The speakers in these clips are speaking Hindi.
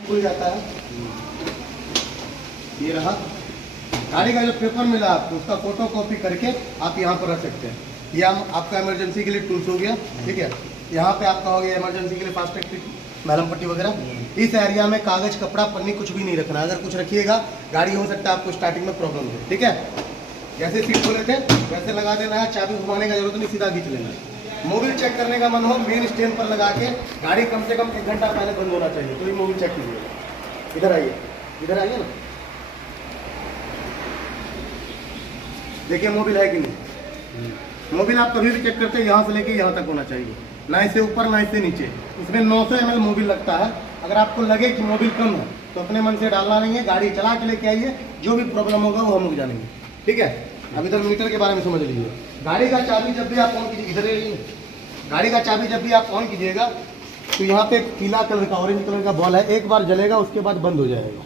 खुल जाता है। ये रहा गाड़ी का जो पेपर मिला आपको, उसका फोटो कॉपी करके आप यहाँ पर रख सकते हैं। ये आपका इमरजेंसी के लिए टूल्स हो गया, ठीक है। यहाँ पे आपका हो गया इमरजेंसी के लिए फास्ट ट्रैक मैलम पट्टी वगैरह। इस एरिया में कागज, कपड़ा, पन्नी कुछ भी नहीं रखना। अगर कुछ रखिएगा गाड़ी हो सकता है आपको स्टार्टिंग में प्रॉब्लम हो, ठीक है। जैसे सीट खोले थे वैसे लगा देना है, चाबी घुमाने का जरूरत नहीं, सीधा खींच लेना है। मोबिल चेक करने का मन हो, मेन स्टैंड पर लगा के गाड़ी कम से कम 1 घंटा पहले बंद होना चाहिए, तो ये मोबिल चेक कीजिएगा। इधर आइए, इधर आइए ना, देखिए मोबिल है कि नहीं। मोबिल आप कभी भी चेक करते हैं यहाँ से लेके यहाँ तक होना चाहिए, ना इससे ऊपर ना इससे नीचे। इसमें 900 ml मोबिल लगता है। अगर आपको लगे कि मोबिल कम है तो अपने मन से डालना नहीं है, गाड़ी चला के लेके आइए, जो भी प्रॉब्लम होगा वो हम लोग जानेंगे, ठीक है। अब इधर मीटर के बारे में समझ लीजिए। गाड़ी का चाबी जब भी आप ऑन कीजिए, इधर गाड़ी का चाबी जब भी आप ऑन कीजिएगा तो यहाँ पे पीला कलर का, ऑरेंज कलर का बॉल है, एक बार जलेगा उसके बाद बंद हो जाएगा,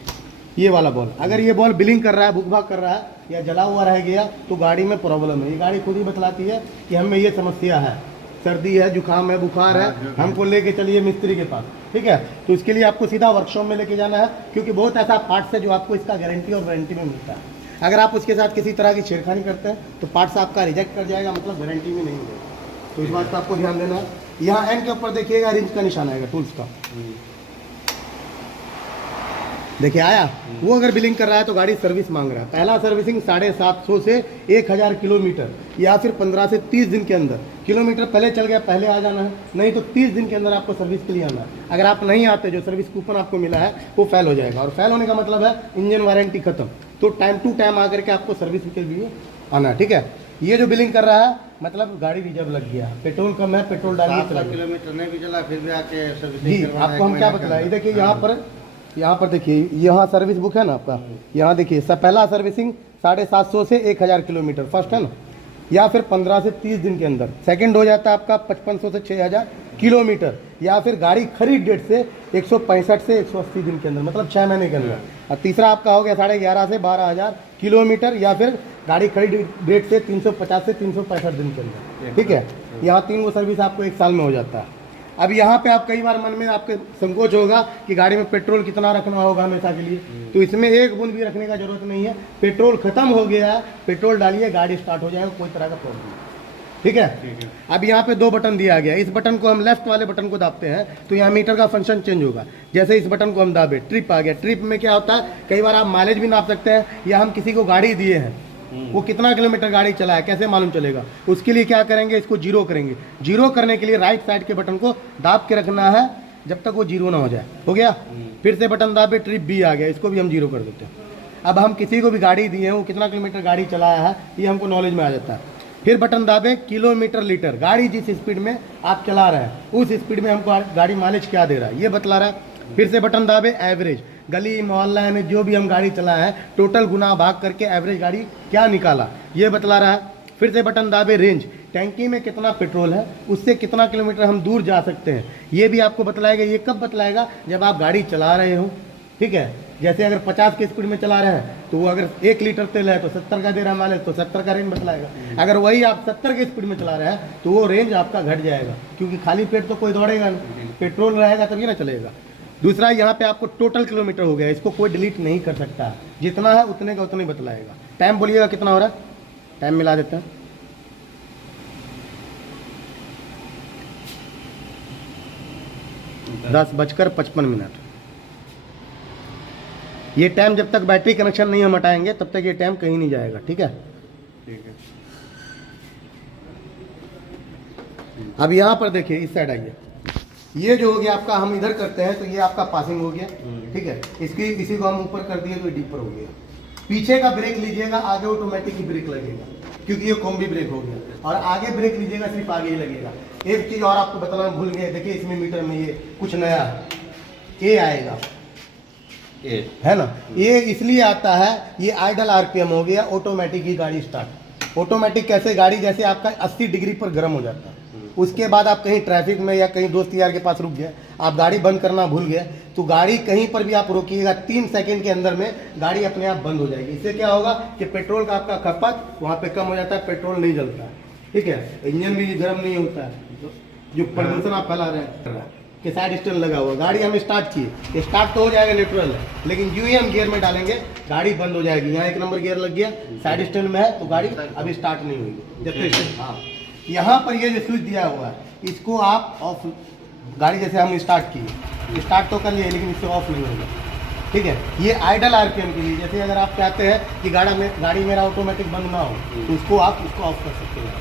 ये वाला बॉल। अगर ये बॉल ब्लिंक कर रहा है, भुक-भाग कर रहा है या जला हुआ रह गया तो गाड़ी में प्रॉब्लम है। ये गाड़ी खुद ही बतलाती है कि हमें ये समस्या है, सर्दी है, जुकाम है, बुखार है, हमको लेके चलिए मिस्त्री के पास, ठीक है। तो इसके लिए आपको सीधा वर्कशॉप में लेके जाना है, क्योंकि बहुत ऐसा पार्ट्स है जो आपको इसका गारंटी और वारंटी में मिलता है। अगर आप उसके साथ किसी तरह की छेड़खानी करते हैं तो पार्ट्स आपका रिजेक्ट कर जाएगा, मतलब गारंटी में नहीं मिलेगा। तो इस बात का आपको ध्यान देना है। यहाँ एंड के ऊपर देखिएगा रिंच का निशान आएगा टूल्स का, देखिए आया। वो अगर बिलिंग कर रहा है तो गाड़ी सर्विस मांग रहा है। पहला सर्विसिंग 750 से 1000 किलोमीटर या फिर 15 से 30 दिन के अंदर। किलोमीटर पहले चल गया पहले आ जाना है, नहीं तो 30 दिन के अंदर आपको सर्विस के लिए आना है। अगर आप नहीं आते, जो सर्विस कूपन आपको मिला है वो फेल हो जाएगा, और फेल होने का मतलब है इंजन वारंटी खत्म। तो टाइम टू टाइम आकर के आपको सर्विस के लिए आना है, ठीक है। ये जो बिलिंग कर रहा है मतलब गाड़ी रिजर्व लग गया, पेट्रोल कम है, पेट्रोल डालिए, किलोमीटर नहीं भी चला फिर भी आके सर्विस। आपको हम क्या बतलाएं, देखिए यहाँ पर देखिए, यहाँ सर्विस बुक है ना आपका, यहाँ देखिए पहला सर्विसिंग 750 से 1000 किलोमीटर फर्स्ट है ना, या फिर 15 से 30 दिन के अंदर। सेकंड हो जाता है आपका 5500 से 6000 किलोमीटर, या फिर गाड़ी खरीद डेट से 165 से 180 दिन के अंदर, मतलब 6 महीने के अंदर। और तीसरा आपका हो गया 11.5 से 12000 किलोमीटर, या फिर गाड़ी खरीद डेट से 350 से 365 दिन के अंदर, ठीक है। यहाँ 3 वो सर्विस आपको 1 साल में हो जाता है। अब यहाँ पे आप कई बार मन में आपके संकोच होगा कि गाड़ी में पेट्रोल कितना रखना होगा हमेशा के लिए, तो इसमें 1 बूंद भी रखने का जरूरत नहीं है। पेट्रोल खत्म हो गया है, पेट्रोल डालिए, गाड़ी स्टार्ट हो जाएगा, कोई तरह का प्रॉब्लम नहीं, ठीक है। अब यहाँ पे 2 बटन दिया गया, इस बटन को हम लेफ्ट वाले बटन को दाबते हैं तो यहाँ मीटर का फंक्शन चेंज होगा। जैसे इस बटन को हम दाबे, ट्रिप आ गया। ट्रिप में क्या होता है, कई बार आप माइलेज भी नाप सकते हैं, या हम किसी को गाड़ी दिए हैं, वो कितना किलोमीटर गाड़ी चला है कैसे मालूम चलेगा। उसके लिए क्या करेंगे, इसको जीरो करेंगे। जीरो करने के लिए राइट साइड के बटन को दाब के रखना है जब तक वो जीरो ना हो जाए। हो गया, फिर से बटन दाबे, ट्रिप भी आ गया, इसको भी हम जीरो कर देते हैं। अब हम किसी को भी गाड़ी दिए हैं, वो कितना किलोमीटर गाड़ी चलाया है ये हमको नॉलेज में आ जाता है। फिर बटन दाबे, किलोमीटर लीटर, गाड़ी जिस स्पीड में आप चला रहे हैं उस स्पीड में हमको गाड़ी माइलेज क्या दे रहा है ये बतला रहा है। फिर से बटन दाबे, एवरेज, गली मोहल्ला में जो भी हम गाड़ी चलाए हैं टोटल गुना भाग करके एवरेज गाड़ी क्या निकाला ये बतला रहा है। फिर से बटन दाबे, रेंज, टैंकी में कितना पेट्रोल है, उससे कितना किलोमीटर हम दूर जा सकते हैं ये भी आपको बतलाएगा। ये कब बतलाएगा, जब आप गाड़ी चला रहे हो, ठीक है। जैसे अगर 50 की स्पीड में चला रहे हैं तो वो अगर 1 लीटर तेल है तो 70 का दे रहा है माइलेज, तो 70 का रेंज बतलाएगा। अगर वही आप 70 की स्पीड में चला रहे हैं तो वो रेंज आपका घट जाएगा, क्योंकि खाली पेट तो कोई दौड़ेगा नहीं, पेट्रोल रहेगा तभी ना चलेगा। दूसरा, यहाँ पे आपको टोटल किलोमीटर हो गया, इसको कोई डिलीट नहीं कर सकता, जितना है उतने का उतना ही बतलाएगा। टाइम बोलिएगा कितना हो रहा है, टाइम मिला देते हैं। दस 10:55। ये टाइम जब तक बैटरी कनेक्शन नहीं हम हटाएंगे तब तक ये टाइम कहीं नहीं जाएगा, ठीक है। ठीक है। अब यहाँ पर देखिए, इस साइड आइए, ये जो हो गया आपका, हम इधर करते हैं तो ये आपका पासिंग हो गया, ठीक है। इसी को हम ऊपर कर दिए तो डीपर हो गया। पीछे का ब्रेक लीजिएगा, आगे ऑटोमेटिक ही ब्रेक लगेगा, क्योंकि ये कॉम्बी ब्रेक हो गया। और आगे ब्रेक लीजिएगा, सिर्फ आगे ही लगेगा। एक चीज़ और आपको बताना भूल गए, देखिए इसमें मीटर में ये कुछ नया है, ए आएगा, है ना। ये इसलिए आता है, ये आइडल आरपीएम हो गया, ऑटोमेटिक ही गाड़ी स्टार्ट। ऑटोमेटिक कैसे, गाड़ी जैसे आपका 80 डिग्री पर गर्म हो जाता है, उसके बाद आप कहीं ट्रैफिक में या कहीं दोस्त यार के पास रुक गए, आप गाड़ी बंद करना भूल गए, तो गाड़ी कहीं पर भी आप रोकिएगा 3 सेकंड के अंदर में गाड़ी अपने आप बंद हो जाएगी। इससे क्या होगा कि पेट्रोल का आपका खपत वहाँ पे कम हो जाता है, पेट्रोल नहीं जलता है, ठीक है। इंजन भी गर्म नहीं होता है, जो प्रदूषण आप फैला रहे हैं। कि साइड स्टैंड लगा हुआ, गाड़ी हम स्टार्ट किए, स्टार्ट तो हो जाएगा न्यूट्रल है, लेकिन जो ही हम गियर में डालेंगे गाड़ी बंद हो जाएगी। यहाँ 1 नंबर गियर लग गया, साइड स्टैंड में है तो गाड़ी अभी स्टार्ट नहीं होगी जब तक। हाँ, यहाँ पर ये जो स्विच दिया हुआ है इसको आप ऑफ, गाड़ी जैसे हम स्टार्ट किए, स्टार्ट तो कर लिए लेकिन इससे ऑफ नहीं होगा, ठीक है। ये आइडल आरपीएम के लिए, जैसे अगर आप चाहते हैं कि गाड़ी मेरा ऑटोमेटिक बंद ना हो तो उसको आप इसको ऑफ कर सकते हैं,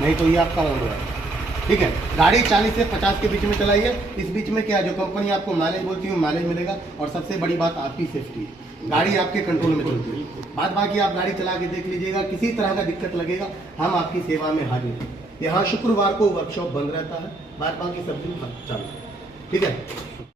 नहीं तो ये आपका ऑन हो जाएगा, ठीक है। गाड़ी 40 से 50 के बीच में चलाइए। इस बीच में क्या, जो कंपनी आपको माइलेज बोलती है माइलेज मिलेगा, और सबसे बड़ी बात आपकी सेफ्टी है, गाड़ी आपके कंट्रोल में चलती है। बाद बाकी आप गाड़ी चला के देख लीजिएगा, किसी तरह का दिक्कत लगेगा हम आपकी सेवा में हाजिर हैं। यहाँ शुक्रवार को वर्कशॉप बंद रहता है, बाद बाकी सब दिन चालू है, ठीक है।